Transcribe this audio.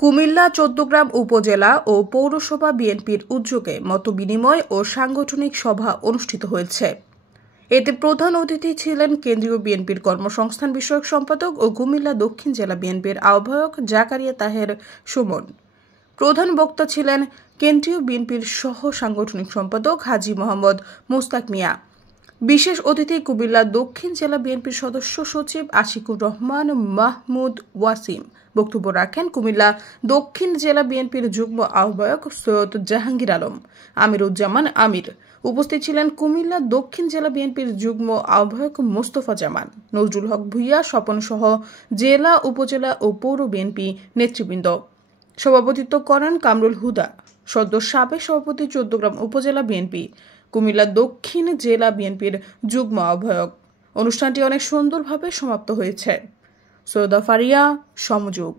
কুমিল্লা চৌদ্দগ্রাম উপজেলা ও পৌরসভা বিএনপির উদ্যোগে মতবিনিময় ও সাংগঠনিক সভা অনুষ্ঠিত হয়েছে। এতে প্রধান অতিথি ছিলেন কেন্দ্রীয় বিএনপির কর্মসংস্থান বিষয়ক সম্পাদক ও কুমিল্লা দক্ষিণ জেলা বিএনপির আহ্বায়ক জাকারিয়া তাহের সুমন। প্রধান বক্তা ছিলেন কেন্দ্রীয় বিএনপির সহ সাংগঠনিক সম্পাদক হাজী মোহাম্মদ মোস্তাক মিয়া। বিশেষ অতিথি কুমিল্লা দক্ষিণ জেলা বিএনপির সদস্য সচিব আশিকুর রহমান মাহমুদ ওয়াসিম। বক্তব্য রাখেন কুমিল্লা দক্ষিণ জেলা বিএনপির যুগ্ম আহ্বায়ক সৈয়দ জাহাঙ্গীর আলম, আমিরুজ্জামান আমির। উপস্থিত ছিলেন কুমিল্লা দক্ষিণ জেলা বিএনপির যুগ্ম আহ্বায়ক মোস্তফা জামান, নজরুল হক ভূঁইয়া, স্বপন সহ জেলা, উপজেলা ও পৌর বিএনপি নেতৃবৃন্দ। সভাপতিত্ব করেন কামরুল হুদা, সদ্য সাবেক সভাপতি চৌদ্দগ্রাম উপজেলা বিএনপি, কুমিল্লা দক্ষিণ জেলা বিএনপির যুগ্ম আহ্বায়ক। অনুষ্ঠানটি অনেক সুন্দরভাবে সমাপ্ত হয়েছে। সৈয়দা ফারিয়া, সমযোগ।